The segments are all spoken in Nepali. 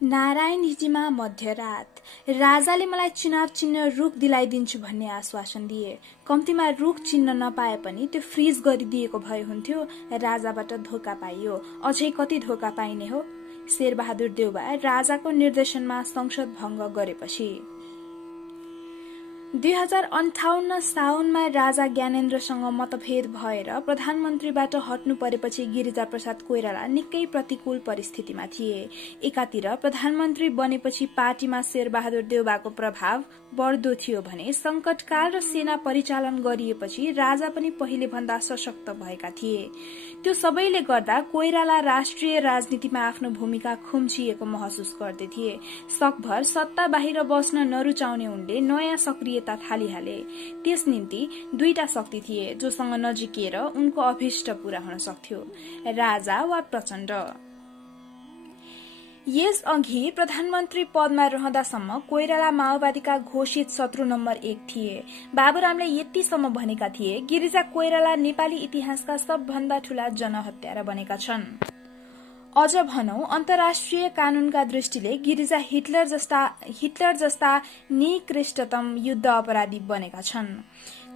नारायण हिजीमा मध्यरात राजाले मलाई चुनाव चिन्ह रुख दिलाइदिन्छु भन्ने आश्वासन दिए। कम्तीमा रुख चिन्ह नपाए पनि त्यो फ्रिज गरिदिएको भए हुन्थ्यो। राजाबाट धोका पाइयो, अझै कति धोका पाइने हो। शेरबहादुर देउबा राजाको निर्देशनमा संसद भङ्ग गरेपछि 2058 साउनमा राजा ज्ञानेन्द्रसँग मतभेद भएर प्रधानमन्त्रीबाट हट्नु परेपछि गिरिजाप्रसाद कोइराला निकै प्रतिकूल परिस्थितिमा थिए। एकातिर प्रधानमन्त्री बनेपछि पार्टीमा शेरबहादुर देउबाको प्रभाव बढ्दो थियो भने संकटकाल र सेना परिचालन गरिएपछि राजा पनि पहिले भन्दा सशक्त भएका थिए। त्यो सबैले गर्दा कोइराला राष्ट्रिय राजनीतिमा आफ्नो भूमिका खुम्चिएको महसुस गर्दै थिए। सकभर सत्ता बाहिर बस्न नरुचाउने उनले नयाँ सक्रियता थालिहाले। त्यस निम्ति दुईटा शक्ति थिए जोसँग नजिकिएर उनको अभिष्ट पूरा हुन सक्थ्यो, राजा वा प्रचण्ड। यस अघि प्रधानमन्त्री पदमा रहँदासम्म कोइराला माओवादीका घोषित शत्रु नम्बर 1 थिए। बाबुरामले यतिसम्म भनेका थिए, गिरिजा कोइराला नेपाली इतिहासका सबभन्दा ठूला जनहत्यारा बनेका छन्। अझ भनौं, अन्तर्राष्ट्रिय कानूनका दृष्टिले गिरिजा हिटलर जस्ता निकृष्टतम युद्ध अपराधी बनेका छन्।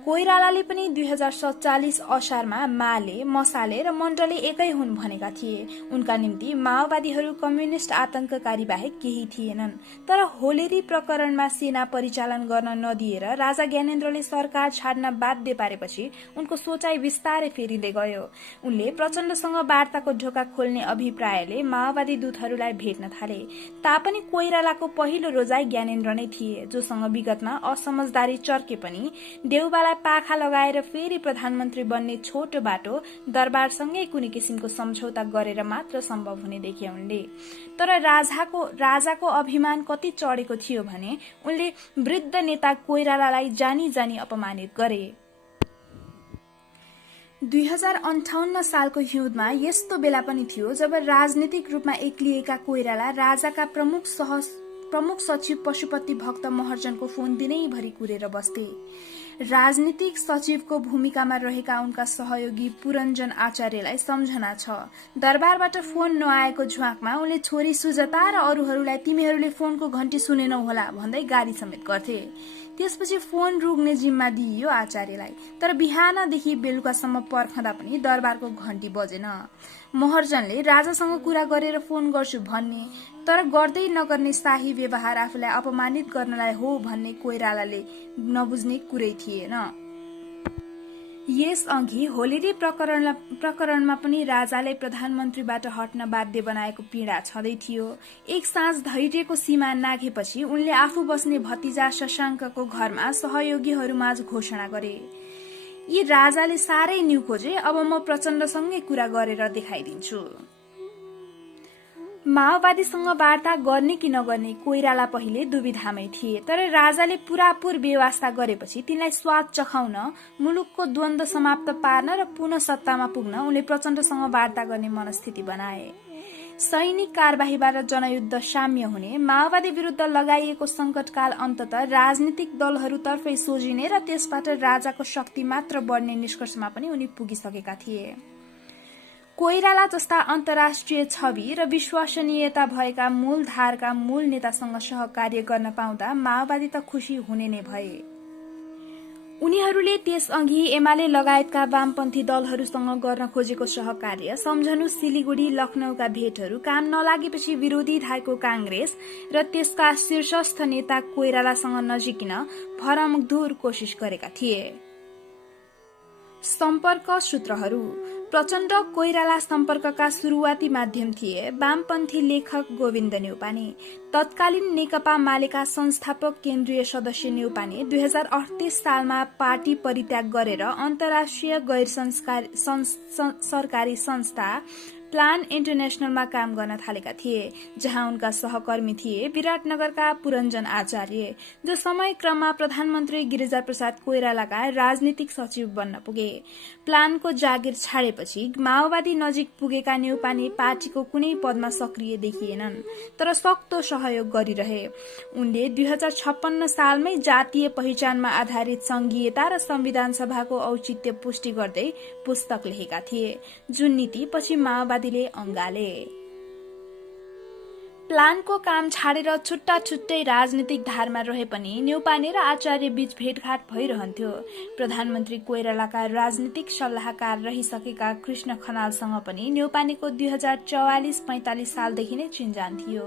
कोइरालाले पनि 2047 असारमा माले, मसाले र मण्डले एकै हुन् भनेका थिए। उनका निम्ति माओवादीहरू कम्युनिष्ट आतंककारी बाहेक केही थिएनन्। तर होलेरी प्रकरणमा सेना परिचालन गर्न नदिएर राजा ज्ञानेन्द्रले सरकार छाड्न बाध्य पारेपछि उनको सोचाइ विस्तारै फेरिँदै गयो। उनले प्रचण्डसँग वार्ताको ढोका खोल्ने अभिप्रायले माओवादी दूतहरूलाई भेट्न थाले। तापनि कोइरालाको पहिलो रोजाइ ज्ञानेन्द्र नै थिए, जोसँग विगतमा असमझदारी चर्के पनि देउबालाई पाखा लगाएर फेरि प्रधानमन्त्री बन्ने छोटो बाटो दरबारसँगै कुनै किसिमको सम्झौता गरेर मात्र सम्भव हुने देखे उनले। तर राजाको अभिमान कति चढेको थियो भने उनले वृद्ध नेता कोइरालालाई जानी जानी अपमानित गरे। 2058 सालको हिउँदमा यस्तो बेला पनि थियो जब राजनीतिक रूपमा एक्लिएका कोइराला राजाका प्रमुख सचिव पशुपति भक्त महर्जनको फोन दिनैभरि कुरेर बस्थे। राजनीतिक सचिवको भूमिकामा रहेका उनका सहयोगी पुरञ्जन आचार्यलाई सम्झना छ। दरबारबाट फोन नआएको झ्वाकमा उनले छोरी सुजता र अरूहरूलाई तिमीहरूले फोनको घण्टी सुनेनौ होला भन्दै गाली समेत गर्थे। त्यसपछि फोन रुग्ने जिम्मा दिइयो आचार्यलाई। तर बिहानदेखि बेलुकासम्म पर्खँदा पनि दरबारको घण्टी बजेन। महर्जनले राजासँग कुरा गरेर फोन गर्छु भन्ने, तर गर्दै नगर्ने शाही व्यवहार आफूलाई अपमानित गर्नलाई हो भन्ने कोइरालाले नबुझ्ने कुरै थिएन। यस अघि होलेरी प्रकरणमा पनि राजाले प्रधानमन्त्रीबाट हट्न बाध्य बनाएको पीडा छँदै थियो। एक साँझ धैर्यको सीमा नाघेपछि उनले आफू बस्ने भतिजा शशाङ्कको घरमा सहयोगीहरूमाझ घोषणा गरे, यी राजाले साह्रै न्यु खोजे, अब म प्रचण्डसँगै कुरा गरेर देखाइदिन्छु। माओवादीसँग वार्ता गर्ने कि नगर्ने कोइराला पहिले दुविधामै थिए। तर राजाले पुरापुर व्यवस्था गरेपछि तिनलाई स्वाद चखाउन, मुलुकको द्वन्द्व समाप्त पार्न र पुनः सत्तामा पुग्न उनले प्रचण्डसँग वार्ता गर्ने मनस्थिति बनाए। सैनिक कारबाहीबाट जनयुद्ध साम्य हुने, माओवादी विरुद्ध लगाइएको संकटकाल अन्ततः राजनीतिक दलहरूतर्फै सोझिने र त्यसबाट राजाको शक्ति मात्र बढ्ने निष्कर्षमा पनि उनी पुगिसकेका थिए। कोइराला जस्ता अन्तर्राष्ट्रिय छवि र विश्वसनीयता भएका मूलधारका मूल नेतासँग सहकार्य गर्न पाउँदा माओवादी त खुशी हुने नै भए। उनीहरूले त्यसअघि एमाले लगायतका वामपन्थी दलहरूसँग गर्न खोजेको सहकार्य, सम्झनु सिलिगुडी लखनऊका भेटहरू काम नलागेपछि विरोधी धारको कांग्रेस र त्यसका शीर्षस्थ नेता कोइरालासँग नजिकिन भरमग्दुर कोशिश गरेका थिए। सम्पर्क सूत्रहरू। प्रचण्ड कोइराला सम्पर्कका सुरुवाती माध्यम थिए वामपन्थी लेखक गोविन्द न्यौपाने। तत्कालीन नेकपा मालेका संस्थापक केन्द्रीय सदस्य न्यौपाने 2038 सालमा पार्टी परित्याग गरेर अन्तर्राष्ट्रिय गैर सरकारी संस्था प्लान इन्टरनेशनलमा काम गर्न थालेका थिए, जहाँ उनका सहकर्मी थिए विराटनगरका पुरञ्जन आचार्य, जो समय क्रममा प्रधानमन्त्री गिरिजाप्रसाद कोइरालाका राजनीतिक सचिव बन्न पुगे। प्लानको जागिर छाडेपछि माओवादी नजिक पुगेका न्यौपाने पार्टीको कुनै पदमा सक्रिय देखिएनन्, तर सक्दो सहयोग गरिरहे। उनले 2056 सालमै जातीय पहिचानमा आधारित संघीयता र संविधान सभाको औचित्य पुष्टि गर्दै पुस्तक लेखेका थिए, जुन नीति पछि माओवादीले अंगाले। प्लानको काम छाडेर छुट्टा छुट्टै राजनीतिक धारमा रहे पनि न्यौपाने र आचार्य बीच भेटघाट भइरहन्थ्यो। प्रधानमन्त्री कोइरालाका राजनीतिक सल्लाहकार रहिसकेका कृष्ण खनालसँग पनि न्यौपानेको 2044-45 सालदेखि नै चिन्जान थियो।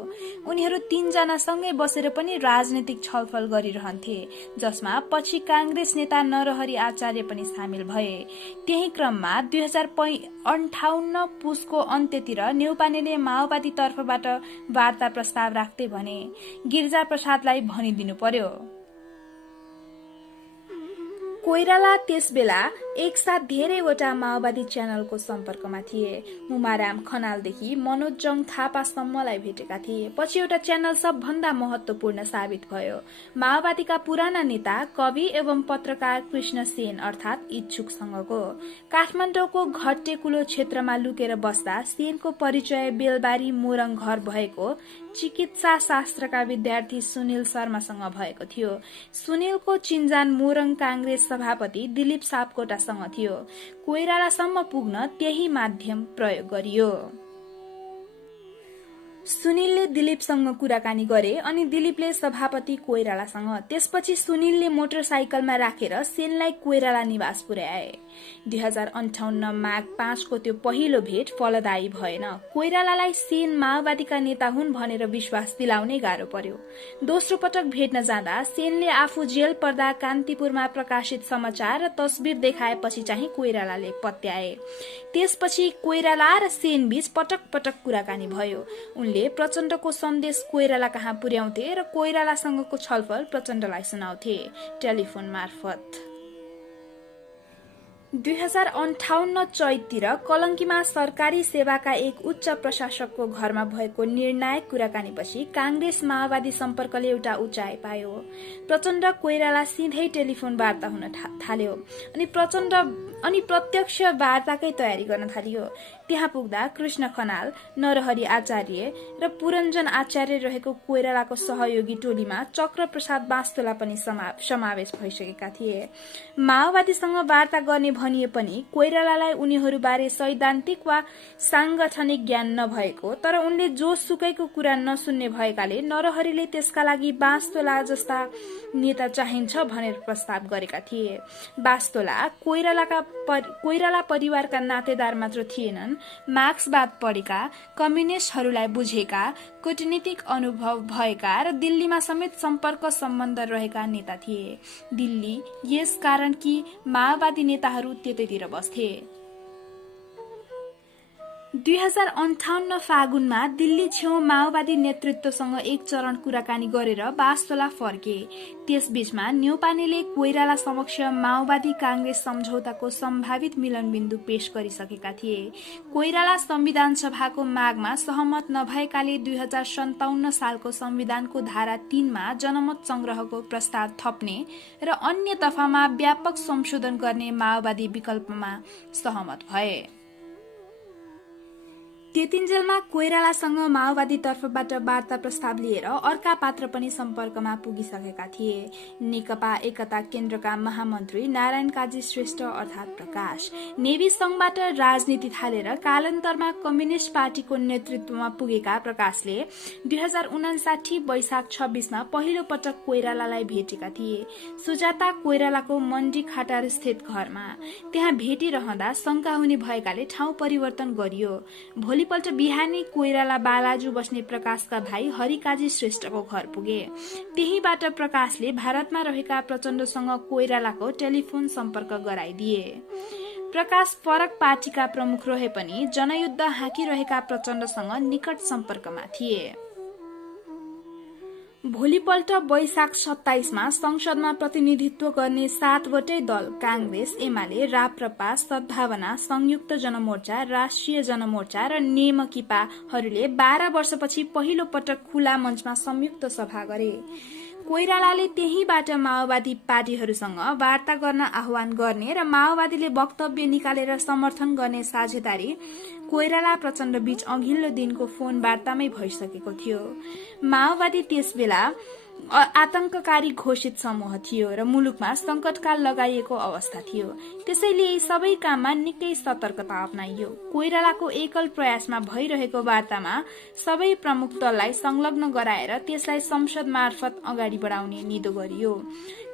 उनीहरू 3 जना सँगै बसेर पनि राजनीतिक छलफल गरिरहन्थे, जसमा पछि कांग्रेस नेता नरहरि आचार्य पनि सामेल भए। त्यही क्रममा 2058 पुसको अन्त्यतिर न्यौपानेले माओवादी तर्फबाट वार्ता प्रस्ताव राख्दै भने गिरिजा प्रसादलाई भनिदिनु पर्यो। कोइराला त्यसबेला एकसाथ धेरैवटा माओवादी च्यानलको सम्पर्कमा थिए। मुमाराम खनालदेखि मनोज जङ थापासम्मलाई भेटेका थिए। पछि एउटा च्यानल सबभन्दा महत्वपूर्ण साबित भयो। माओवादीका पुराना नेता, कवि एवं पत्रकार कृष्ण सेन अर्थात इच्छुकसँगको। काठमाडौँको घट्टेकुलो क्षेत्रमा लुकेर बस्दा सेनको परिचय बेलबारी मोरङ घर भएको चिकित्सा शास्त्रका विद्यार्थी सुनिल शर्मासँग भएको थियो। सुनिलको चिन्जान मोरङ कांग्रेस सभापति दिलीप सापकोटासँग थियो। कोइरालासम्म पुग्न त्यही माध्यम प्रयोग गरियो। सुनिलले दिलीपसँग कुराकानी गरे अनि दिलीपले सभापति कोइरालासँग। त्यसपछि सुनिलले मोटरसाइकलमा राखेर सेनलाई कोइराला निवास पुर्याए। 2058 माघ 5 को त्यो पहिलो भेट फलदायी भएन। कोइरालालाई सेन माओवादीका नेता हुन् भनेर विश्वास दिलाउनै गाह्रो पर्यो। दोस्रो पटक भेट्न जाँदा सेनले आफू जेल पर्दा कान्तिपुरमा प्रकाशित समाचार र तस्बिर देखाएपछि चाहिँ कोइरालाले पत्याए। त्यसपछि कोइराला र सेन बीच पटक पटक कुराकानी भयो। उनले प्रचण्डको सन्देश कोइराला कहाँ पुर्याउँथे र कोइरालासँगको छलफल प्रचण्डलाई सुनाउँथे टेलिफोन मार्फत। 2058 चैततिर कलंकीमा सरकारी सेवाका एक उच्च प्रशासकको घरमा भएको निर्णायक कुराकानीपछि कांग्रेस माओवादी सम्पर्कले एउटा उचाइ पायो। प्रचण्ड कोइराला सिधै टेलिफोन वार्ता हुन थाल्यो अनि प्रत्यक्ष वार्ताकै तयारी गर्न थालियो। त्यहाँ पुग्दा कृष्ण खनाल, नरहरि आचार्य र पुरञ्जन आचार्य रहेको कोइरालाको सहयोगी टोलीमा चक्र प्रसाद बास्तोला पनि समावेश भइसकेका थिए। माओवादीसँग वार्ता गर्ने भनिए पनि कोइरालालाई उनीहरूबारे सैद्धान्तिक वा सांगठनिक ज्ञान नभएको, तर उनले जोसुकैको कुरा नसुन्ने भएकाले नरहरिले त्यसका लागि बास्तोला जस्ता नेता चाहिन्छ भनेर प्रस्ताव गरेका थिए। बास्तोला कोइराला परिवारका नातेदार मात्र थिएनन्, मार्क्सवाद पढेका, कम्युनिस्टहरूलाई बुझेका, कूटनीतिक अनुभव भएका र दिल्लीमा समेत सम्पर्क सम्बन्ध रहेका नेता थिए। दिल्ली यस कारण कि माओवादी नेताहरू त्यतैतिर बस्थे। 2058 फागुनमा दिल्ली छेउ माओवादी नेतृत्वसँग एक चरण कुराकानी गरेर बास्तोला फर्के। त्यसबीचमा न्यौपानेले कोइराला समक्ष माओवादी कांग्रेस सम्झौताको सम्भावित मिलनबिन्दु पेश गरिसकेका थिए। कोइराला संविधान सभाको मागमा सहमत नभएकाले 2057 सालको संविधानको धारा 3 मा जनमत संग्रहको प्रस्ताव थप्ने र अन्य दफामा व्यापक संशोधन गर्ने माओवादी विकल्पमा सहमत भए। त्यतिन्जेलमा कोइरालासँग माओवादी तर्फबाट वार्ता प्रस्ताव लिएर अर्का पात्र पनि सम्पर्कमा पुगिसकेका थिए। नेकपा एकता केन्द्रका महामन्त्री नारायण काजी श्रेष्ठ अर्थात प्रकाश नेवी संघबाट राजनीति थालेर कालान्तरमा कम्युनिस्ट पार्टीको नेतृत्वमा पुगेका प्रकाशले 2059 वैशाख 26 मा पहिलो पटक कोइरालालाई भेटेका थिए। सुजाता कोइरालाको मण्डी खाटार स्थित घरमा। त्यहाँ भेटिरहँदा शंका हुने भएकाले ठाउँ परिवर्तन गरियो। भोलिपल्ट बिहानी कोइराला बालाजु बस्ने प्रकाशका भाइ हरिकाजी श्रेष्ठको घर पुगे। त्यहीबाट प्रकाशले भारतमा रहेका प्रचण्डसँग कोइरालाको टेलिफोन सम्पर्क गराइदिए। प्रकाश फरक पार्टीका प्रमुख रहे पनि जनयुद्ध हाँकिरहेका प्रचण्डसँग निकट सम्पर्कमा थिए। भोलिपल्ट वैशाख 27 मा संसदमा प्रतिनिधित्व गर्ने 7 वटै दल कांग्रेस, एमाले, राप्रपा, सद्भावना, संयुक्त जनमोर्चा, राष्ट्रिय जनमोर्चा र नेमकिपाहरूले 12 वर्षपछि पहिलो पटक खुला मञ्चमा संयुक्त सभा गरे। कोइरालाले त्यहीबाट माओवादी पार्टीहरूसँग वार्ता गर्न आह्वान गर्ने र माओवादीले वक्तव्य निकालेर समर्थन गर्ने साझेदारी कोइराला प्रचण्ड बीच अघिल्लो दिनको फोन वार्तामै भइसकेको थियो। माओवादी त्यसबेला आतंककारी घोषित समूह थियो र मुलुकमा संकटकाल लगाइएको अवस्था थियो। त्यसैले यी सबै काममा निकै सतर्कता अपनाइयो। कोइरालाको एकल प्रयासमा भइरहेको वार्तामा सबै प्रमुख दललाई संलग्न गराएर त्यसलाई संसद मार्फत अगाडि बढाउने निधो गरियो।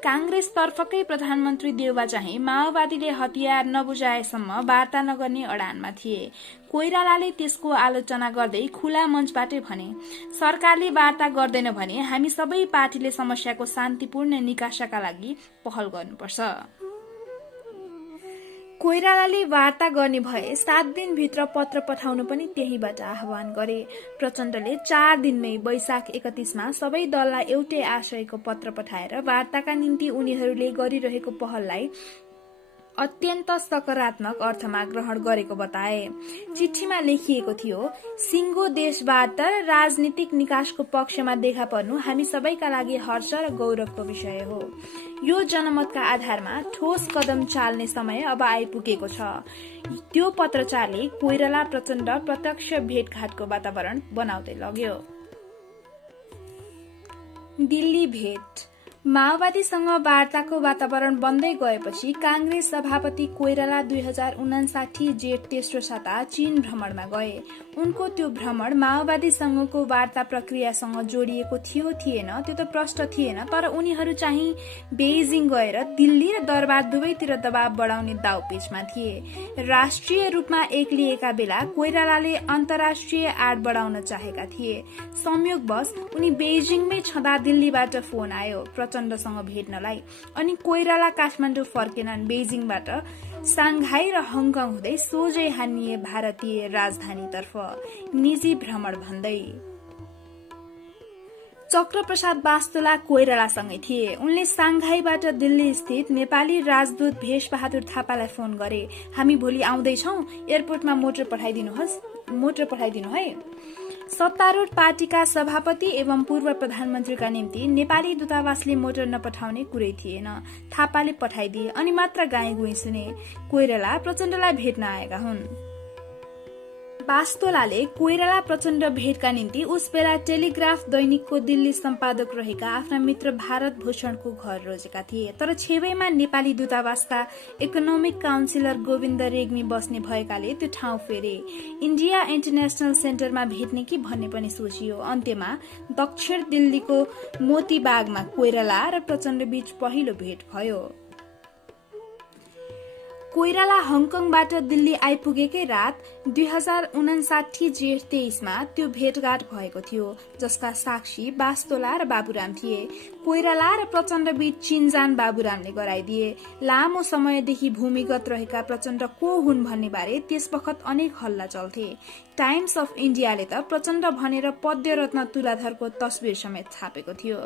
कांग्रेस तर्फकै प्रधानमन्त्री देउवा चाहिँ माओवादीले हतियार नबुझाएसम्म वार्ता नगर्ने अडानमा थिए। कोइरालाले त्यसको आलोचना गर्दै खुला मञ्चबाटै भने, सरकारले वार्ता गर्दैन भने हामी सबै पार्टीले समस्याको शान्तिपूर्ण निकासका लागि पहल गर्नुपर्छ। कोइरालाले वार्ता गर्ने भए 7 दिनभित्र पत्र पठाउनु पनि त्यहीबाट आह्वान गरे। प्रचण्डले 4 दिनमै वैशाख 31मा सबै दललाई एउटै आशयको पत्र पठाएर वार्ताका निम्ति उनीहरूले गरिरहेको पहललाई अत्यन्त सकारात्मक अर्थमा ग्रहण गरेको बताए। चिठीमा लेखिएको थियो, सिङ्गो देशबाट राजनीतिक निकासको पक्षमा देखा पर्नु हामी सबैका लागि हर्ष र गौरवको विषय हो। यो जनमतका आधारमा ठोस कदम चाल्ने समय अब आइपुगेको छ। त्यो पत्रचारले कोइराला प्रचण्ड प्रत्यक्ष भेटघाटको वातावरण बनाउँदै लग्यो। दिल्ली भेट। माओवादीसँग वार्ताको वातावरण बन्दै गएपछि कांग्रेस सभापति कोइराला 2059 जेठ तेस्रो साता चीन भ्रमणमा गए। उनको त्यो भ्रमण माओवादीसँगको वार्ता प्रक्रियासँग जोडिएको थियो थिएन त्यो त प्रश्न थिएन, तर उनीहरू चाहिँ बेइजिङ गएर दिल्ली र दरबार दुवैतिर दबाव बढाउने दाउपेचमा थिए। राष्ट्रिय रूपमा एक्लिएका बेला कोइरालाले अन्तर्राष्ट्रिय आड बढाउन चाहेका थिए। संयोगवश उनी बेइजिङमै छँदा दिल्लीबाट फोन आयो प्रचण्डसँग भेट्नलाई, अनि कोइराला काठमाडौँ फर्केनन्। बेइजिङबाट साङ्घाई र हङकङ हुँदै सोझै हानिए भारतीय राजधानीतर्फ, निजी भ्रमण भन्दै। चक्रप्रसाद बास्तोला कोइरालासँगै थिए। उनले साङ्घाईबाट दिल्ली स्थित नेपाली राजदूत भेषबहादुर थापालाई फोन गरे, हामी भोलि आउँदैछौ, एयरपोर्टमा मोटर पठाइदिनु है। सत्तारूढ पार्टीका सभापति एवं पूर्व प्रधानमन्त्रीका निम्ति नेपाली दूतावासले मोटर नपठाउने कुरै थिएन। थापाले पठाइदिए अनि मात्र गाई गुई सुने। कोइराला प्रचण्डलाई भेट्न आएका हुन्। बास्तोलाले कोइराला प्रचण्ड भेटका निम्ति उस बेला टेलिग्राफ दैनिकको दिल्ली सम्पादक रहेका आफ्ना मित्र भारत भूषणको घर रोजेका थिए। तर छेवैमा नेपाली दूतावासका इकोनोमिक काउन्सिलर गोविन्द रेग्मी बस्ने भएकाले त्यो ठाउँ फेरे। इन्डिया इन्टरनेशनल सेन्टरमा भेट्ने कि भन्ने पनि सोचियो। अन्त्यमा दक्षिण दिल्लीको मोतीबागमा कोइराला र प्रचण्ड बीच पहिलो भेट भयो। कोइराला हङकङबाट दिल्ली आइपुगेकै रात 2059 जेठ 23मा त्यो भेटघाट भएको थियो, जसका साक्षी बास्तोला र बाबुराम थिए। कोइराला र प्रचण्ड बीच चिनजान बाबुरामले गराइदिए। लामो समयदेखि भूमिगत रहेका प्रचण्ड को हुन् भन्ने बारे त्यसवखत अनेक हल्ला चल्थे। टाइम्स अफ इन्डियाले त प्रचण्ड भनेर पद्यरत्न तुलाधरको तस्बिर समेत छापेको थियो।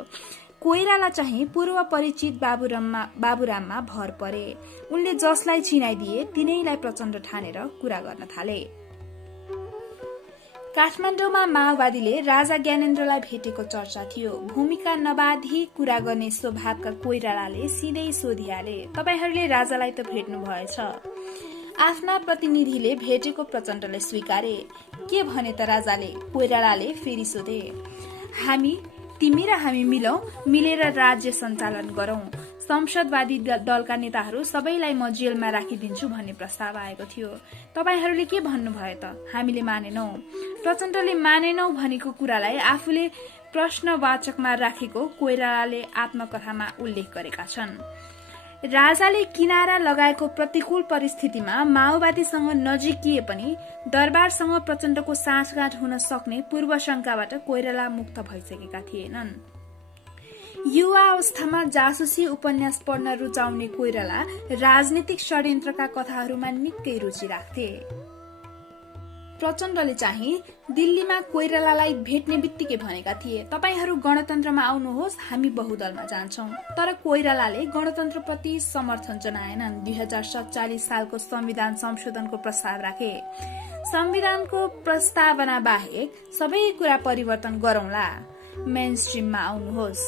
कोइराला चाहिँ पूर्व परिचित बाबुराममा भर परे। उनले जसलाई चिनाइदिए तिनैलाई प्रचण्ड ठानेर कुरा गर्न थाले। काठमाडौँमा माओवादीले राजा ज्ञानेन्द्रलाई भेटेको चर्चा थियो। भूमिका नबाधी कुरा गर्ने स्वभावका कोइरालाले सिधै सोधिहाले, तपाईहरूले राजालाई त भेट्नु भएछ। आफ्ना प्रतिनिधिले भेटेको प्रचण्डले स्वीकारे। के भने त राजाले? कोइरालाले फेरि सोधे। तिमी र हामी मिलेर राज्य सञ्चालन गरौं। संसदवादी दलका नेताहरू सबैलाई म जेलमा राखिदिन्छु भन्ने प्रस्ताव आएको थियो। तपाईहरूले के भन्नुभयो त? हामीले मानेनौ। प्रचण्डले मानेनौ भनेको कुरालाई आफूले प्रश्नवाचकमा राखेको कोइरालाले आत्मकथामा उल्लेख गरेका छन्। राजाले किनारा लगाएको प्रतिकूल परिस्थितिमा माओवादीसँग नजिकिए पनि दरबारसँग प्रचण्डको साँठगाँठ हुन सक्ने पूर्व शंकाबाट कोइराला मुक्त भइसकेका थिएनन्। युवा अवस्थामा जासुसी उपन्यास पढ्न रुचाउने कोइराला राजनीतिक षड्यन्त्रका कथाहरूमा निकै रुचि राख्थे। प्रचण्डले चाहिँ दिल्लीमा कोइरालालाई भेट्ने बित्तिकै भनेका थिए, तपाईहरू गणतन्त्रमा आउनुहोस्, हामी बहुदलमा जान्छौं। तर कोइरालाले गणतन्त्रप्रति समर्थन जनाएनन्। 2047 सालको संविधान संशोधनको प्रस्ताव राखे। संविधानको प्रस्तावना बाहेक सबै कुरा परिवर्तन गरौंला, मेन स्ट्रिममा आउनुहोस्।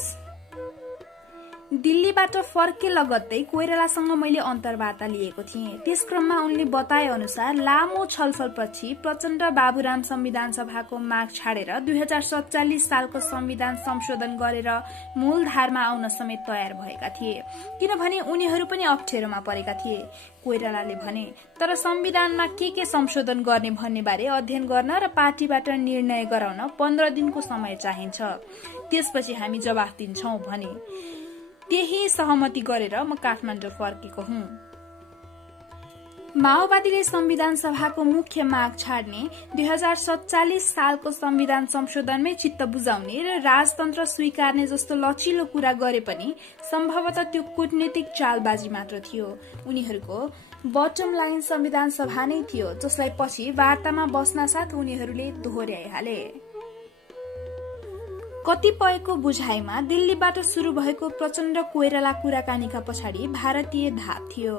दिल्लीबाट फर्के लगत्तै कोइरालासँग मैले अन्तर्वार्ता लिएको थिएँ। त्यस क्रममा उनले बताए अनुसार लामो छलफलपछि प्रचण्ड बाबुराम संविधान सभाको माग छाडेर 2047 सालको संविधान संशोधन गरेर मूलधारमा आउन समेत तयार भएका थिए, किनभने उनीहरू पनि अप्ठ्यारोमा परेका थिए। कोइरालाले भने, तर संविधानमा के संशोधन गर्ने भन्ने बारे अध्ययन गर्न र पार्टीबाट निर्णय गराउन 15 दिनको समय चाहिन्छ, त्यसपछि हामी जवाफ दिन्छौं भने। त्यही सहमति गरेर म काठमाडौँ फर्केको हुँ। माओवादीले संविधान सभाको मुख्य माग छाड्ने, 2047 सालको संविधान संशोधनमै चित्त बुझाउने र राजतन्त्र स्वीकार्ने जस्तो लचिलो कुरा गरे पनि सम्भवतः त्यो कूटनीतिक चालबाजी मात्र थियो। उनीहरूको बटम लाइन संविधान सभा नै थियो, जसलाई पछि वार्तामा बस्नासाथ उनीहरूले दोहोर्याइहाले। कतिपयको बुझाइमा दिल्लीबाट शुरू भएको प्रचण्ड कोइराला कुराकानीका पछाडि भारतीय धाप थियो।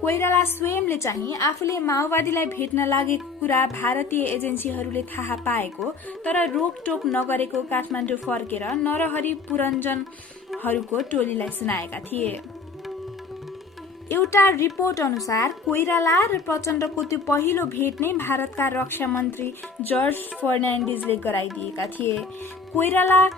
कोइराला स्वयंले चाहिँ आफूले माओवादीलाई भेट्न लागेको कुरा भारतीय एजेन्सीहरूले थाहा पाएको तर रोकटोक नगरेको काठमाडौँ फर्केर नरहरि पुरञ्जनहरूको टोलीलाई सुनाएका थिए। एउटा रिपोर्ट अनुसार कोइराला र प्रचण्डको त्यो पहिलो भेट नै भारतका रक्षा मन्त्री जर्ज फर्नान्डिजले गराइदिएका थिए। कोइराला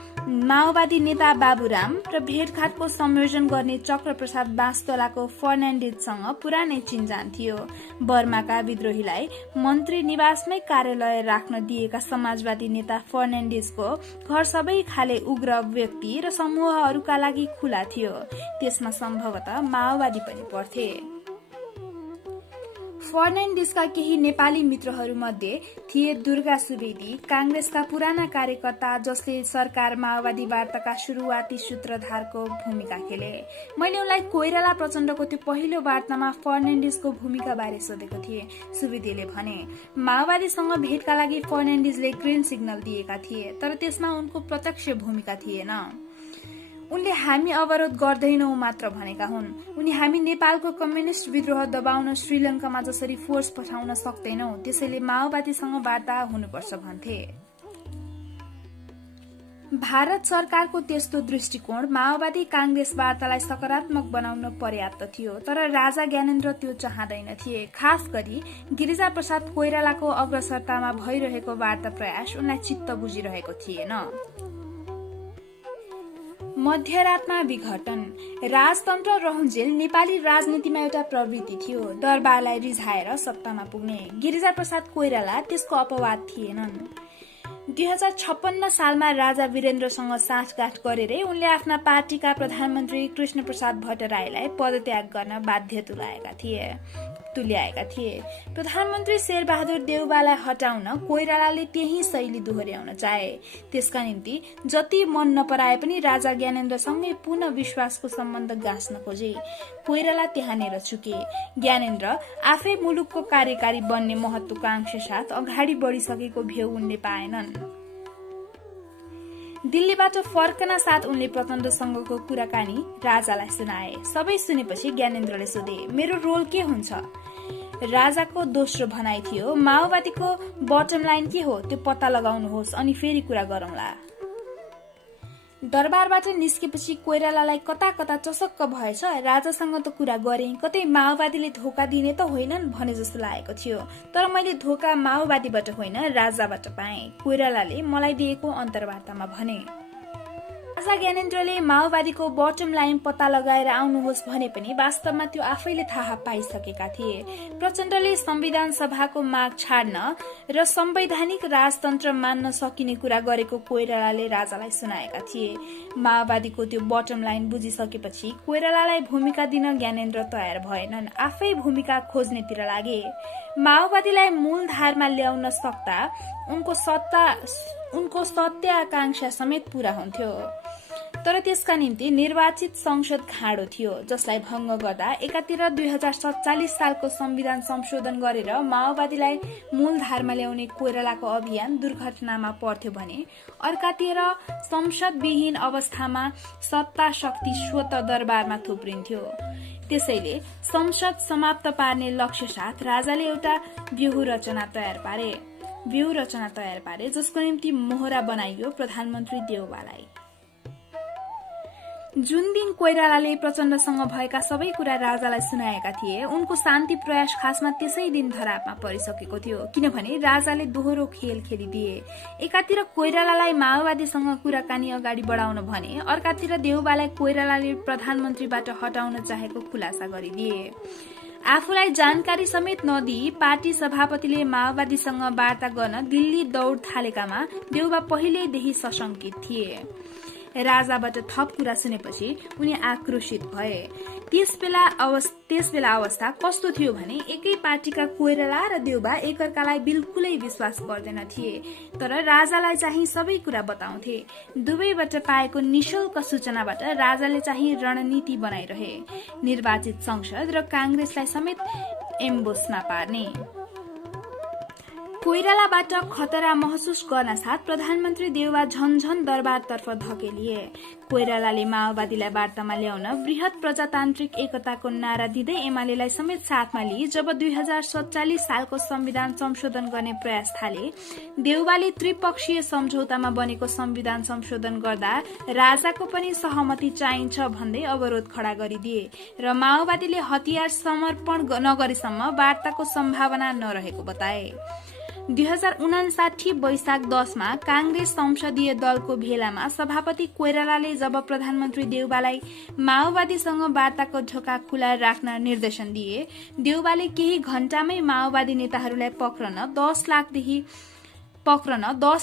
माओवादी नेता बाबुराम र भेटघाटको संयोजन गर्ने चक्रप्रसाद बास्तोलाको फर्नान्डिजसँग पुरानै चिनजान थियो। बर्माका विद्रोहीलाई मन्त्री निवासमै कार्यालय राख्न दिएका समाजवादी नेता फर्नान्डिजको घर सबै खाले उग्र व्यक्ति र समूहहरूका लागि खुला थियो। त्यसमा सम्भवतः माओवादी पनि पर्थे। फर्नान्डिजका केही नेपाली मित्रहरू मध्ये थिए दुर्गा सुवेदी, कांग्रेसका पुराना कार्यकर्ता जसले सरकार माओवादी वार्ताका सुरुवाती सूत्रधारको भूमिका खेले। मैले उनलाई कोइराला प्रचण्डको त्यो पहिलो वार्तामा फर्नान्डिजको भूमिका बारे सोधेको थिएँ। सुवेदीले भने, माओवादीसँग भेटका लागि फर्नान्डिजले ग्रीन सिग्नल दिएका थिए, तर त्यसमा उनको प्रत्यक्ष भूमिका थिएन। उनले हामी अवरोध गर्दैनौं मात्र भनेका हुन्। उनी हामी नेपालको कम्युनिस्ट विद्रोह दबाउन श्रीलंकामा जसरी फोर्स पठाउन सक्दैनौं, त्यसैले माओवादीसँग वार्ता हुनुपर्छ भन्थे। भारत सरकारको त्यस्तो दृष्टिकोण माओवादी कांग्रेस वार्तालाई सकारात्मक बनाउन पर्याप्त थियो, तर राजा ज्ञानेन्द्र त्यो चाहँदैन थिए। खास गरी गिरिजा प्रसाद कोइरालाको अग्रसरतामा भइरहेको वार्ता प्रयास उनलाई चित्त बुझिरहेको थिएन। मध्यरातमा विघटन। राजतन्त्र रहन्जेल नेपाली राजनीतिमा एउटा प्रवृत्ति थियो, दरबारलाई रिझाएर सत्तामा पुग्ने। गिरिजा प्रसाद कोइराला त्यसको अपवाद थिएनन्। 2056 सालमा राजा वीरेन्द्रसँग साँठगाँठ गरेरै उनले आफ्ना पार्टीका प्रधानमन्त्री कृष्ण प्रसाद भट्टराईलाई पदत्याग गर्न बाध्य तुल्याएका थिए। प्रधानमन्त्री शेरबहादुर देउवालाई हटाउन कोइरालाले त्यही शैली दोहोर्याउन चाहे। त्यसका निम्ति जति मन नपराए पनि राजा ज्ञानेन्द्रसँगै पुनः विश्वासको सम्बन्ध गाँच्न खोजे। कोइराला त्यहाँनेर चुके। ज्ञानेन्द्र आफै मुलुकको कार्यकारी बन्ने महत्वाकांक्षा साथ अगाडि बढिसकेको भेउ उनले पाएनन्। दिल्लीबाट फर्कन साथ उनले प्रचण्डसँगको कुराकानी राजालाई सुनाए। सबै सुनेपछि ज्ञानेन्द्रले सोधे, मेरो रोल के हुन्छ? राजाको दोस्रो भनाइ थियो, माओवादीको बटम लाइन के हो त्यो पत्ता लगाउनुहोस्, अनि फेरि कुरा गरौंला। दरबारबाट निस्केपछि कोइरालालाई कता कता चसक्क भएछ। राजासँग त कुरा गरे, कतै माओवादीले धोका दिने त होइनन् भने जस्तो लागेको थियो, तर मैले धोका माओवादीबाट होइन राजाबाट पाएँ, कोइरालाले मलाई दिएको अन्तर्वार्तामा भने। राजा ज्ञानेन्द्रले माओवादीको बटम लाइन पत्ता लगाएर आउनुहोस् भने पनि वास्तवमा त्यो आफैले थाहा पाइसकेका थिए। प्रचण्डले संविधान सभाको माग छाड्न र संवैधानिक राजतन्त्र मान्न सकिने कुरा गरेको कोइरालाले राजालाई सुनाएका थिए। माओवादीको त्यो बटम लाइन बुझिसकेपछि कोइरालालाई भूमिका दिन ज्ञानेन्द्र तयार भएनन्, आफै भूमिका खोज्नेतिर लागे। माओवादीलाई मूलधारमा ल्याउन सक्दा उनको सत्याकांक्षा समेत पूरा हुन्थ्यो, तर त्यसका निम्ति निर्वाचित संसद खाँडो थियो, जसलाई भंग गर्दा एकातिर 2047 सालको संविधान संशोधन गरेर माओवादीलाई मूलधारमा ल्याउने कोइरालाको अभियान दुर्घटनामा पर्थ्यो भने अर्कातिर संसदविहीन अवस्थामा सत्ता शक्ति स्वत दरबारमा थुप्रिन्थ्यो। त्यसैले संसद समाप्त पार्ने लक्ष्य साथ राजाले एउटा व्यूह रचना तयार पारे जसको निम्ति मोहरा बनाइयो प्रधानमन्त्री देउवालाई। जुन दिन कोइरालाले प्रचण्डसँग भएका सबै कुरा राजालाई सुनाएका थिए, उनको शान्ति प्रयास खासमा त्यसै दिन धरापमा परिसकेको थियो, किनभने राजाले दोहोरो खेल खेलिदिए। एकातिर कोइरालालाई माओवादीसँग कुराकानी अगाडि बढाउन भने, अर्कातिर देउबालाई कोइरालाले प्रधानमन्त्रीबाट हटाउन चाहेको खुलासा गरिदिए। आफूलाई जानकारी समेत नदिई पार्टी सभापतिले माओवादीसँग वार्ता गर्न दिल्ली दौड थालेकामा देउबा पहिलेदेखि सशंकित थिए। राजाबाट थप कुरा सुनेपछि उनी आक्रोशित भए। त्यसबेला अवस्था कस्तो थियो भने एकै पार्टीका कोइराला र देउबा एकअर्कालाई बिल्कुलै विश्वास गर्दैन थिए, तर राजालाई चाहिँ सबै कुरा बताउँथे। दुवैबाट पाएको निशुल्क सूचनाबाट राजाले चाहिँ रणनीति बनाइरहे, निर्वाचित संसद र कांग्रेसलाई समेत एम्बुसमा पार्ने। कोइरालाबाट खतरा महसुस गर्न साथ प्रधानमन्त्री देउबा झनझन दरबारतर्फ धकेलिए। कोइरालाले माओवादीलाई वार्तामा ल्याउन वृहत प्रजातान्त्रिक एकताको नारा दिँदै एमालेलाई समेत साथमा लिए जब 2047 सालको संविधान संशोधन गर्ने प्रयास थाले, देउबाले त्रिपक्षीय सम्झौतामा बनेको संविधान संशोधन गर्दा राजाको पनि सहमति चाहिन्छ भन्दै अवरोध खड़ा गरिदिए र माओवादीले हतियार समर्पण नगरेसम्म वार्ताको सम्भावना नरहेको बताए। 2059 वैशाख 10 मा कांग्रेस संसदीय दलको भेलामा सभापति कोइरालाले जब प्रधानमन्त्री देउबालाई माओवादीसँग वार्ताको ढोका खुला राख्न निर्देशन दिए, देउबाले केही घण्टामै माओवादी नेताहरूलाई पक्रन 10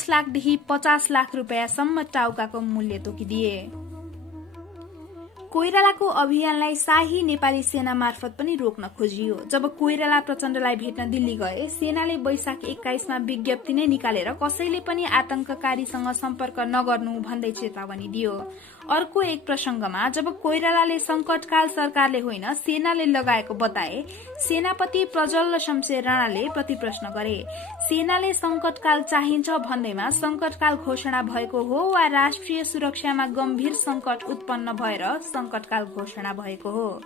लाखदेखि 50 लाख रुपियाँसम्म टाउकाको मूल्य तोकिदिए। कोइरालाको अभियानलाई शाही नेपाली सेना मार्फत पनि रोक्न खोजियो। जब कोइराला प्रचण्डलाई भेट्न दिल्ली गए, सेनाले वैशाख 21 मा विज्ञप्ति नै निकालेर कसैले पनि आतंककारीसँग सम्पर्क नगर्नु भन्दै चेतावनी दियो। अर्को एक प्रसंगमा जब कोइरालाले संकटकाल सरकारले होइन सेनाले लगाएको बताए, सेनापति प्रज्वल शमशेर राणाले प्रतिप्रश्न गरे। सेनाले संकटकाल चाहिन्छ भन्दैमा संकटकाल घोषणा भएको हो वा राष्ट्रिय सुरक्षामा गम्भीर संकट उत्पन्न भएर संकटकाल घोषणा भएको हो?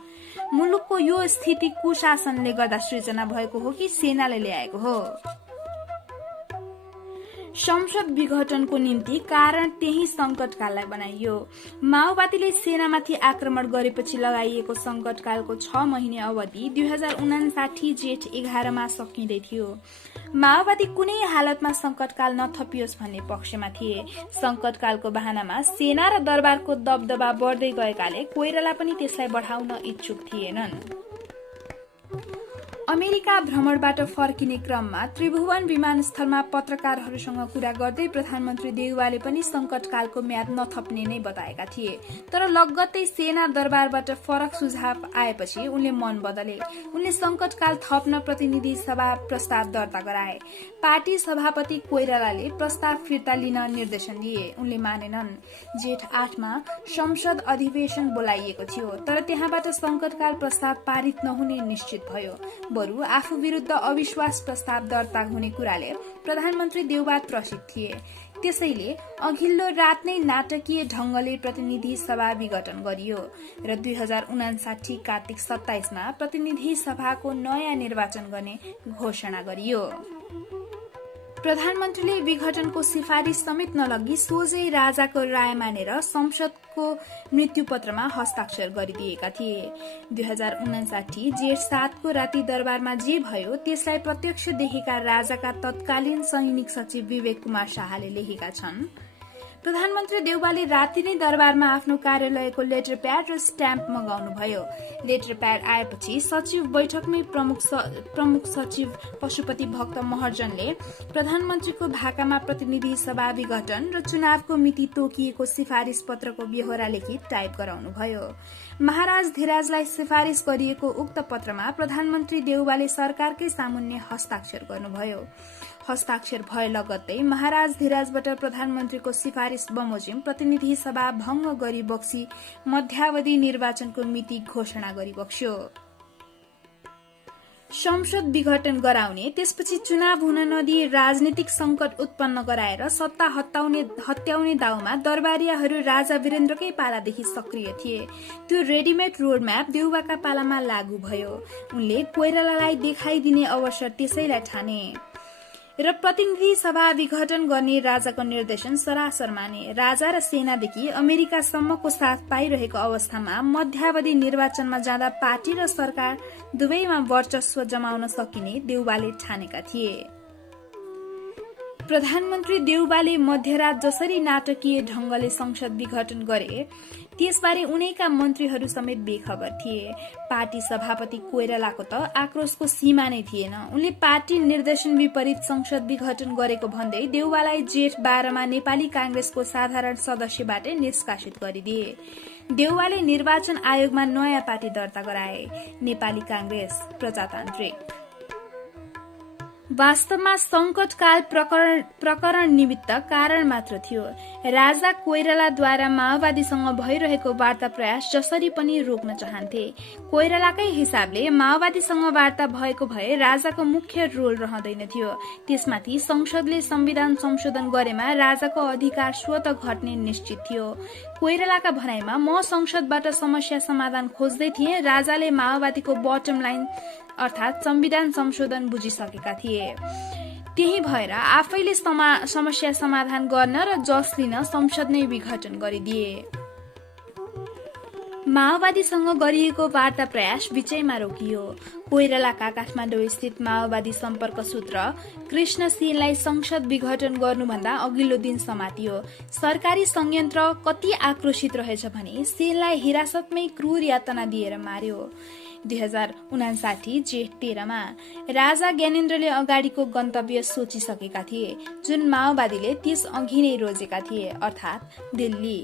मुलुकको यो स्थिति कुशासनले गर्दा सृजना भएको हो कि सेनाले ल्याएको हो? संसद विघटनको निम्ति कारण त्यही संकटकाललाई बनाइयो। माओवादीले सेनामाथि आक्रमण गरेपछि लगाइएको संकटकालको 6 महिने अवधि 2059 जेठ 11 मा सकिँदै थियो। माओवादी कुनै हालतमा संकटकाल नथपियोस् भन्ने पक्षमा थिए। संकटकालको बहानामा सेना र दरबारको दबदबा बढ्दै गएकाले कोइराला पनि त्यसलाई बढाउन इच्छुक थिएनन्। अमेरिका भ्रमणबाट फर्किने क्रममा त्रिभुवन विमानस्थलमा पत्रकारहरूसँग कुरा गर्दै प्रधानमन्त्री देउवाले पनि संकटकालको म्याद नथप्ने नै बताएका थिए। तर लगत्तै सेना दरबारबाट फरक सुझाव आएपछि उनले मन बदले। उनले संकटकाल थप्न प्रतिनिधि सभा प्रस्ताव दर्ता गराए। पार्टी सभापति कोइरालाले प्रस्ताव फिर्ता लिन निर्देशन दिए, उनले मानेनन्। जेठ 8 मा संसद अधिवेशन बोलाइएको थियो, तर त्यहाँबाट संकटकाल प्रस्ताव पारित नहुने निश्चित भयो। बरु आफू विरुद्ध अविश्वास प्रस्ताव दर्ता हुने कुराले प्रधानमन्त्री देउबा त्रसित थिए। त्यसैले अघिल्लो रात नै नाटकीय ढंगले प्रतिनिधि सभा विघटन गरियो र 2059 कार्तिक 27 मा प्रतिनिधि सभाको नयाँ निर्वाचन गर्ने घोषणा गरियो। प्रधानमन्त्रीले विघटनको सिफारिस समेत नलगी सोझै राजाको राय मानेर संसदको मृत्युपत्रमा हस्ताक्षर गरिदिएका थिए। 2059 जेठ 7 को राति दरबारमा जे भयो त्यसलाई प्रत्यक्ष देखेका राजाका तत्कालीन सैनिक सचिव विवेक कुमार शाहले लेखेका छन्। प्रधानमन्त्री देउबाले राति नै दरबारमा आफ्नो कार्यालयको लेटर प्याड र स्ट्याम्प मगाउनु भयो। लेटर प्याड आएपछि सचिव बैठकमै प्रमुख सचिव पशुपति भक्त महर्जनले प्रधानमन्त्रीको भाकामा प्रतिनिधि सभा विघटन र चुनावको मिति तोकिएको सिफारिस पत्रको बेहोरा लेखी टाइप गराउनु भयो। महाराज धिराजलाई सिफारिस गरिएको उक्त पत्रमा प्रधानमन्त्री देउबाले सरकारकै सामुन्ने हस्ताक्षर गर्नुभयो। हस्ताक्षर भए लगत्तै महाराज धिराजबाट प्रधानमन्त्रीको सिफारिस बमोजिम प्रतिनिधि सभा भंग गरी बक्सी मध्यावधि निर्वाचनको मिति घोषणा गरी बक्स्यो। संसद विघटन गराउने, त्यसपछि चुनाव हुन नदिई राजनीतिक संकट उत्पन्न गराएर सत्ता हत्याउने दाउमा दरबारियाहरू राजा वीरेन्द्रकै पालादेखि सक्रिय थिए। त्यो रेडिमेड रोडम्याप देउबाका पालामा लागू भयो। उनले कोइरालालाई देखाइदिने अवसर त्यसैलाई ठाने। र प्रतिनिधि सभा विघटन गर्ने राजाको निर्देशन सरासर माने। राजा र सेनादेखि अमेरिकासम्मको साथ पाइरहेको अवस्थामा मध्यावधि निर्वाचनमा जाँदा पार्टी र सरकार दुवैमा वर्चस्व जमाउन सकिने देउबाले ठानेका थिए। प्रधानमन्त्री देउबाले मध्यरात जसरी नाटकीय ढंगले संसद विघटन गरे त्यसबारे उनैका मन्त्रीहरू समेत बेखबर थिए। पार्टी सभापति कोइरालाको त आक्रोशको सीमा नै थिएन। उनले पार्टी निर्देशन विपरीत संसद विघटन गरेको भन्दै देउबालाई जेठ 12 मा नेपाली कांग्रेसको साधारण सदस्यबाटै निष्कासित गरिदिए। देउबाले निर्वाचन आयोगमा नयाँ पार्टी दर्ता गराए, नेपाली कांग्रेस प्रजातान्त्रिक। वास्तवमा संकटकाल प्रकरण निमित्त कारण मात्र थियो। राजा कोइरालाद्वारा माओवादीसँग भइरहेको वार्ता प्रयास जसरी पनि रोक्न चाहन्थे। कोइरालाकै हिसाबले माओवादीसँग वार्ता भएको भए राजाको मुख्य रोल रहँदैन थियो। त्यसमाथि संसदले संविधान संशोधन गरेमा राजाको अधिकार स्वतः घट्ने निश्चित थियो। कोइरालाका भनाइमा म संसदबाट समस्या समाधान खोज्दै थिएँ, राजाले माओवादीको बटम लाइन अर्थात संविधान संशोधन बुझिसकेका थिए। त्यही भएर आफैले समस्या समाधान गर्न र जस लिन संसद नै विघटन गरिदिए। माओवादीसँग गरिएको वार्ता प्रयास बीचैमा रोकियो। कोइरालाका काठमाडौँ स्थित माओवादी सम्पर्क सूत्र कृष्ण सिंहलाई संसद विघटन गर्नुभन्दा अघिल्लो दिन समातियो। सरकारी संयन्त्र कति आक्रोशित रहेछ भने सिंहलाई हिरासतमै क्रूर यातना दिएर मार्यो। 2059 जेठ 13 मा राजा ज्ञानेन्द्रले अगाडिको गन्तव्य सोचिसकेका थिए, जुन माओवादीले त्यस अघि नै रोजेका थिए, अर्थात् दिल्ली।